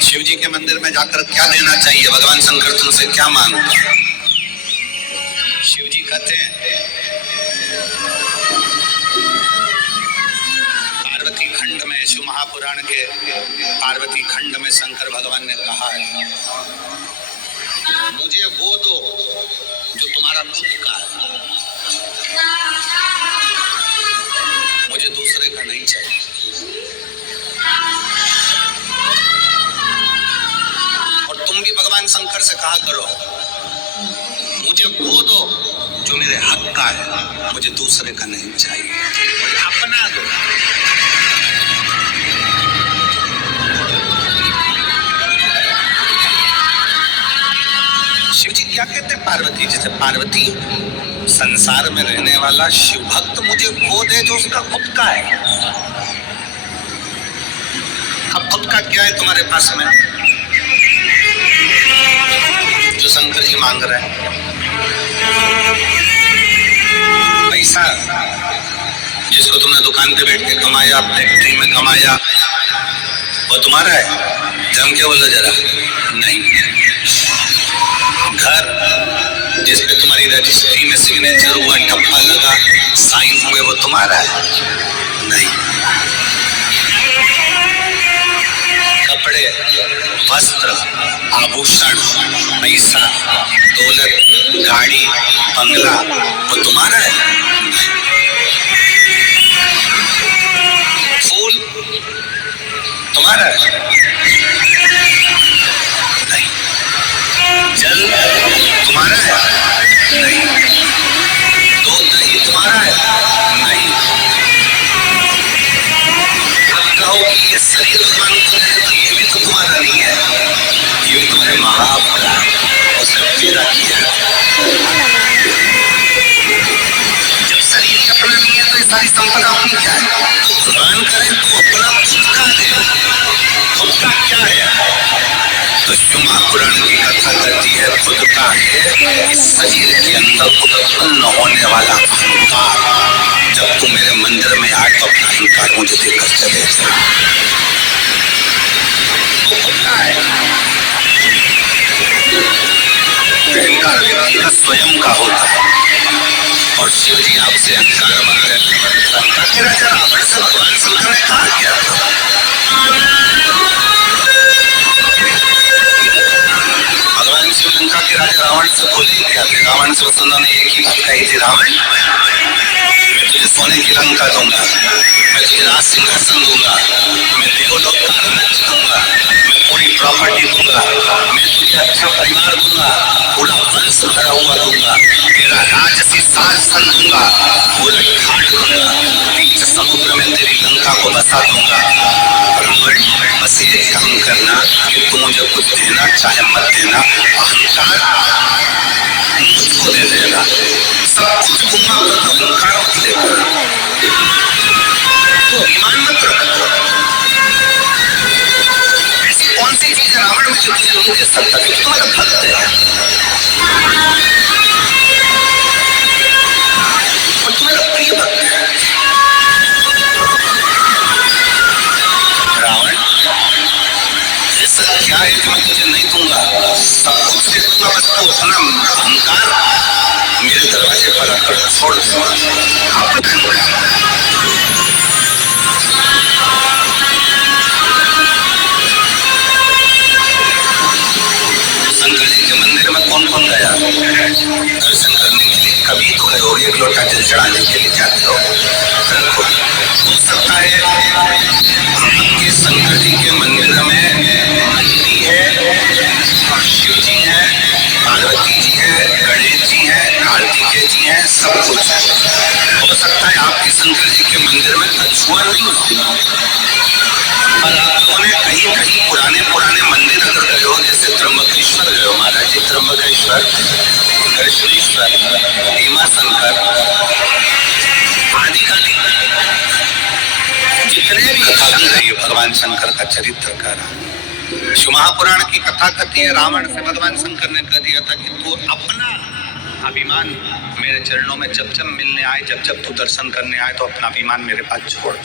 शिव जी के मंदिर में जाकर क्या देना चाहिए? भगवान शंकर तुमसे क्या मांगते हैं? शिव जी कहते हैं पार्वती खंड में, शिव महापुराण के पार्वती खंड में शंकर भगवान ने कहा है, मुझे वो दो जो तुम्हारा खुद का है, मुझे दूसरे का नहीं चाहिए। और तुम भी भगवान शंकर से कहा करो, मुझे वो दो जो मेरे हक का है, मुझे दूसरे का नहीं चाहिए, मुझे अपना दो। शिव जी क्या कहते हैं पार्वती जी से? पार्वती, संसार में रहने वाला शिव भक्त मुझे वो दे जो उसका खुद का है। अब खुद का क्या है तुम्हारे पास में जो शंकर जी मांग रहे हैं? पैसा, जिसको तुमने दुकान पे बैठ के कमाया, फैक्ट्री में कमाया, वो तुम्हारा है? जम के बोलो जरा। नहीं। घर जिसपे तुम्हारी रजिस्ट्री में सिग्नेचर हुआ, ठप्पा लगा, साइन हुए, वो तुम्हारा है? नहीं। कपड़े, वस्त्र, आभूषण, पैसा, दौलत, गाड़ी, बंगला, वो तुम्हारा है? फूल तुम्हारा है? नहीं। जल तुम्हारा है? नहीं। दूध दही तुम्हारा है? नहीं। अब कहो कि ये शरीर भगवान को है, तो ये भी तो तुम्हारा नहीं है, ये भी तुम्हारे माँ बाप का, उसने पैदा किया। जब शरीर अपना नहीं है तो ये सारी संपदा अपनी क्या है? तो भगवान करे तो अपना खुद का दे। खुद का क्या है? तो शिव महापुराण की कथा कहती है, खुद का है इस शरीर के अंदर उत्पन्न होने वाला अहंकार। जब तू मेरे मंदिर में आए तो अपना अहंकार मुझे देकर चले जाए। वो खुद का है। अहंकार स्वयं का होता है। और शिव जी आपसे अहंकार मांग रहे हैं। राजा रावण से भगवान शंकर ने कहा क्या था? भगवान शिव लंका के राजा रावण से बोले क्या थे? रावण से उन्होंने एक ही बात कही थी, रावण मैं तुझे सोने की लंका दूंगा, मैं तुझे राज सिंहासन दूंगा, मैं देवलोक का राज्य दूंगा, मैं पूरी प्रॉपर्टी दूंगा, मैं तुझे अच्छा परिवार दूंगा, पूरा वंश भरा हुआ दूंगा, तेरा राजसी शासन दूंगा, पूरा घाट दूंगा, बीच समुद्र में तेरी लंका को बसा दूंगा। बस ये काम करना कि तू मुझे कुछ देना चाहे मत देना, अहंकार मुझको दे देना। सब कुछ दूंगा तो अहंकार मत लेकर, तो अभिमान मत रखो। ऐसी कौन सी चीज रावण में जो तुझे नहीं दे सकता? क्योंकि तुम्हारा भक्त है और तुम्हारा प्रिय भक्त है। रावण, ऐसा क्या है जो मैं तुझे नहीं दूंगा? सब कुछ दे दूंगा, बस तू अपना अहंकार मेरे दरवाजे पर आकर छोड़ दो। शंकर जी के मंदिर में कौन कौन गया दर्शन करने के लिए? कभी तो गए हो, एक लोटा जल चढ़ाने के लिए जाते हो। रखो, हो सकता है आपके शंकर जी के मंदिर में नंदी है, शिव जी है, पार्वती जी है, गणेश जी है, कार्तिकेय जी है, सब कुछ है। हो सकता है आपके शंकर जी के मंदिर में कछुआ नहीं हो, पर आप लोगों ने कहीं कहीं पुराने पुराने मंदिर अगर गए हो, जैसे त्र्यंबकेश्वर गए हो महाराज जी, त्र्यंबकेश्वर, कृष्णेश्वर, भीमा शंकर आदि आदि जितने भी स्थान भगवान शंकर का चरित्र का रहा। शिव महापुराण की कथा कहती है, रावण से भगवान शंकर ने कह दिया था कि तू अपना अभिमान मेरे चरणों में जब जब मिलने आए, जब जब तू दर्शन करने आए, तो अपना अभिमान मेरे पास छोड़।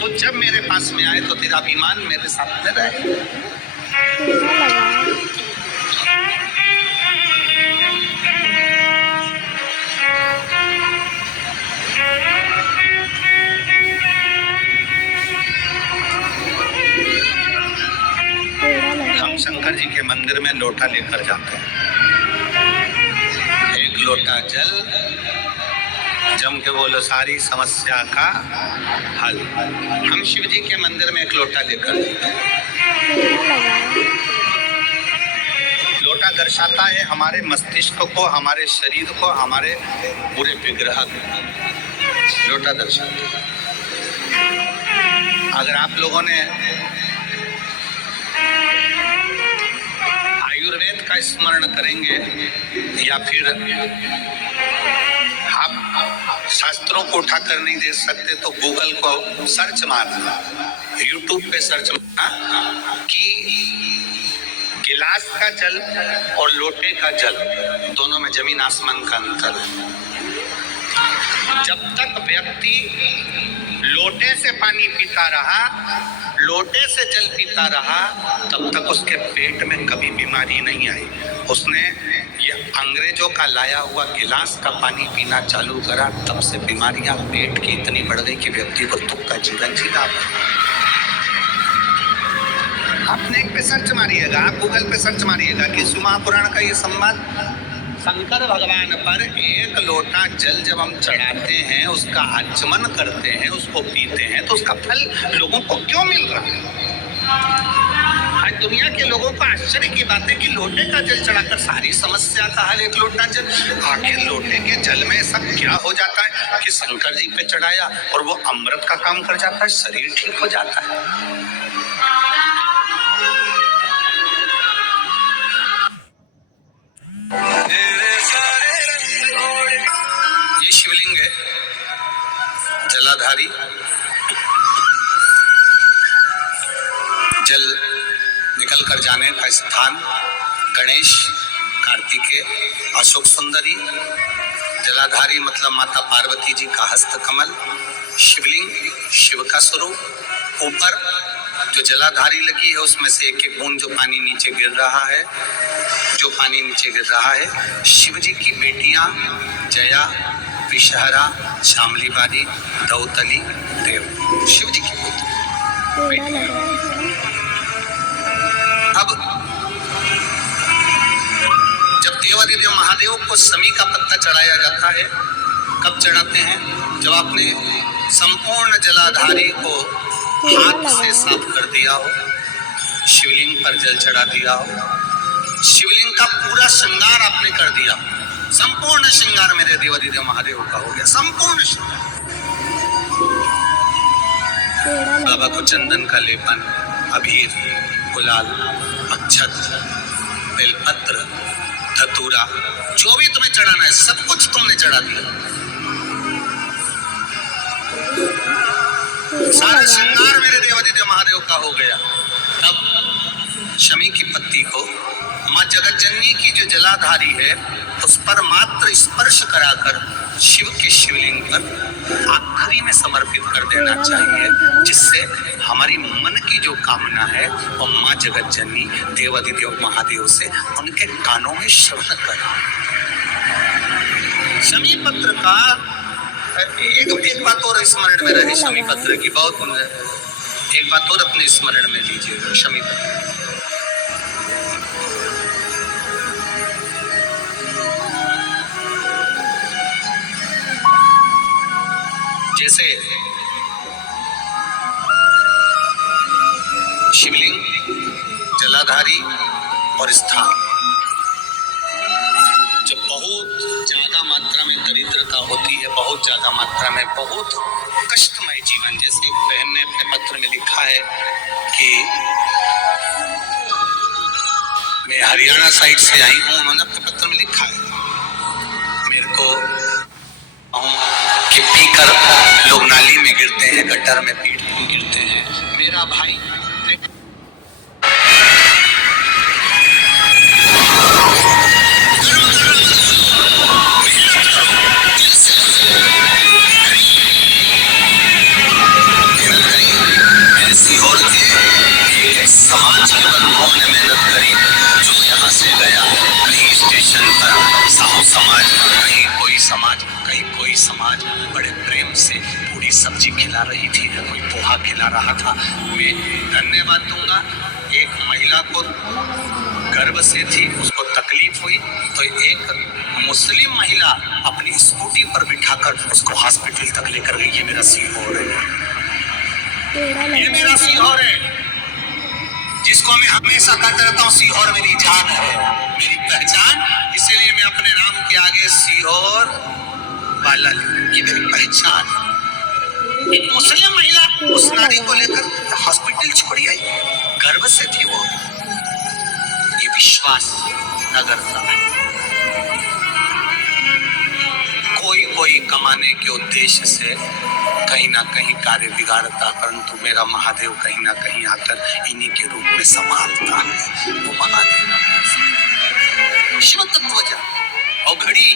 तो जब मेरे पास में आए तो तेरा अभिमान मेरे साथ में रहे। हम शंकर जी के मंदिर में लोटा लेकर जाते हैं, एक लोटा जल, जम के बोलो सारी समस्या का हल। हम शिव जी के मंदिर में एक लोटा लेकर, लोटा दर्शाता है हमारे मस्तिष्क को, हमारे शरीर को, हमारे पूरे विग्रह को लोटा दर्शाता है। अगर आप लोगों ने आयुर्वेद का स्मरण करेंगे या फिर आप शास्त्रों को उठाकर नहीं देख सकते तो गूगल को सर्च मारना, यूट्यूब पे सर्च मारना कि गिलास का जल और लोटे का जल, दोनों में जमीन आसमान का अंतर है। जब तक व्यक्ति लोटे से पानी पीता रहा, लोटे से जल पीता रहा, तब तक उसके पेट में कभी बीमारी नहीं आई। उसने ये अंग्रेजों का लाया हुआ गिलास का पानी पीना चालू करा, तब से बीमारियां पेट की इतनी बढ़ गई कि व्यक्ति को दुख का जीवन जीना। आप नेट पे सर्च मारिएगा, आप गूगल पे सर्च मारिएगा कि शिव महापुराण का ये संवाद, शंकर भगवान पर एक लोटा जल जब हम चढ़ाते हैं, उसका आचमन करते हैं, उसको पीते हैं, तो उसका फल लोगों को क्यों मिल रहा है? आज दुनिया के लोगों को आश्चर्य की बात है कि लोटे का जल चढ़ाकर सारी समस्या का हल, एक लोटा जल। आखिर लोटे के जल में सब क्या हो जाता है कि शंकर जी पे चढ़ाया और वो अमृत का काम कर जाता है, शरीर ठीक हो जाता है। ये शिवलिंग है, जलाधारी, जल निकल कर जाने का स्थान, गणेश, कार्तिकेय, अशोक सुंदरी। जलाधारी मतलब माता पार्वती जी का हस्त कमल, शिवलिंग शिव का स्वरूप। ऊपर जो जलाधारी लगी है उसमें से एक एक बूंद जो पानी नीचे गिर रहा है, जो पानी नीचे गिर रहा है, शिव जी की बेटियां जया, विषहरा, शामलीबारी, दौतली, देव, शिव जी की पुत्री। अब जब देवादिदेव महादेव को समी का पत्ता चढ़ाया जाता है, कब चढ़ाते हैं? जब आपने संपूर्ण जलाधारी को हाथ से साफ कर दिया हो, शिवलिंग पर जल चढ़ा दिया हो, शिवलिंग का पूरा श्रृंगार आपने कर दिया, संपूर्ण श्रृंगार मेरे देवादिदेव महादेव का हो गया, संपूर्ण श्रृंगार। बाबा को चंदन का लेपन, अबीर, गुलाल, अक्षत, बेलपत्र, धतूरा, जो भी तुम्हें चढ़ाना है सब कुछ तुमने चढ़ा दिया। सारा श्रृंगार मेरे देवादिदेव महादेव का हो गया। तब शमी की पत्ती को माँ जगत जननी की जो जलाधारी है उस पर मात्र स्पर्श कराकर शिव के शिवलिंग पर आखिरी में समर्पित कर देना चाहिए, जिससे हमारी मन की जो कामना है वो माँ जगत जननी देवादिदेव महादेव से उनके कानों में श्रवण कर। शमी पत्र का एक बात और स्मरण में रहे, शमी पत्र की बहुत एक बात और अपने स्मरण में लीजिएगा। शमी पत्र जैसे शिवलिंग, जलाधारी और स्थान, जब बहुत ज्यादा मात्रा में दरिद्रता होती है, बहुत ज्यादा मात्रा में बहुत कष्टमय जीवन, जैसे एक बहन ने अपने पत्र में लिखा है कि मैं हरियाणा साइड से आई हूँ, उन्होंने अपने पत्र में लिखा है मेरे को कि पीकर लोग नाली में गिरते हैं, गटर में पीट गिरते हैं। मेरा भाई सब्जी खिला रही थी, कोई पोहा खिला रहा था। मैं धन्यवाद दूंगा। एक महिला को गर्भ से थी, उसको तकलीफ हुई तो एक मुस्लिम महिला अपनी स्कूटी पर बिठाकर उसको हॉस्पिटल तक लेकर गई। ये मेरा सीहोर है, ये मेरा सीहोर है, जिसको मैं हमेशा कहता रहता हूँ सीहोर मेरी जान है, मेरी पहचान। इसीलिए मैं अपने नाम के आगे सीहोर वाला, ये मेरी पहचान। एक मुस्लिम महिला उस नारी को लेकर हॉस्पिटल छोड़ी आई, गर्भ से थी वो। ये विश्वास नगरता है। कोई कमाने के उद्देश्य से कहीं ना कहीं कार्य बिगाड़ता, परंतु मेरा महादेव कहीं ना कहीं आकर इन्हीं के रूप में संभालता है। वो महादेव शिव तत्व जा और घड़ी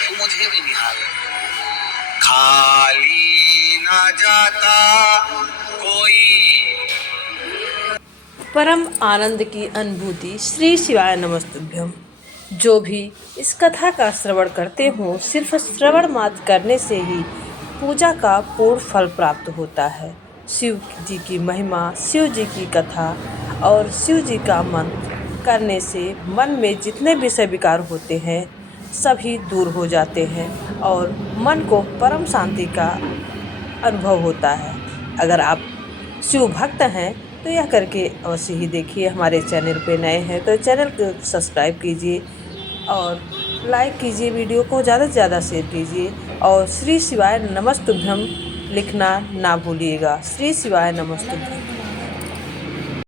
तू मुझे भी निहार, खाली ना जाता कोई। परम आनंद की अनुभूति। श्री शिवाय नमस्तुभ्यम। जो भी इस कथा का श्रवण करते हों, सिर्फ श्रवण मात्र करने से ही पूजा का पूर्ण फल प्राप्त होता है। शिव जी की महिमा, शिव जी की कथा और शिव जी का मंत्र करने से मन में जितने विषय विकार होते हैं सभी दूर हो जाते हैं और मन को परम शांति का अनुभव होता है। अगर आप शिव भक्त हैं तो यह करके अवश्य ही देखिए। हमारे चैनल पे नए हैं तो चैनल को सब्सक्राइब कीजिए और लाइक कीजिए, वीडियो को ज़्यादा से ज़्यादा शेयर कीजिए और श्री शिवाय नमस्तुभ्यम लिखना ना भूलिएगा। श्री शिवाय नमस्तुभ्यम।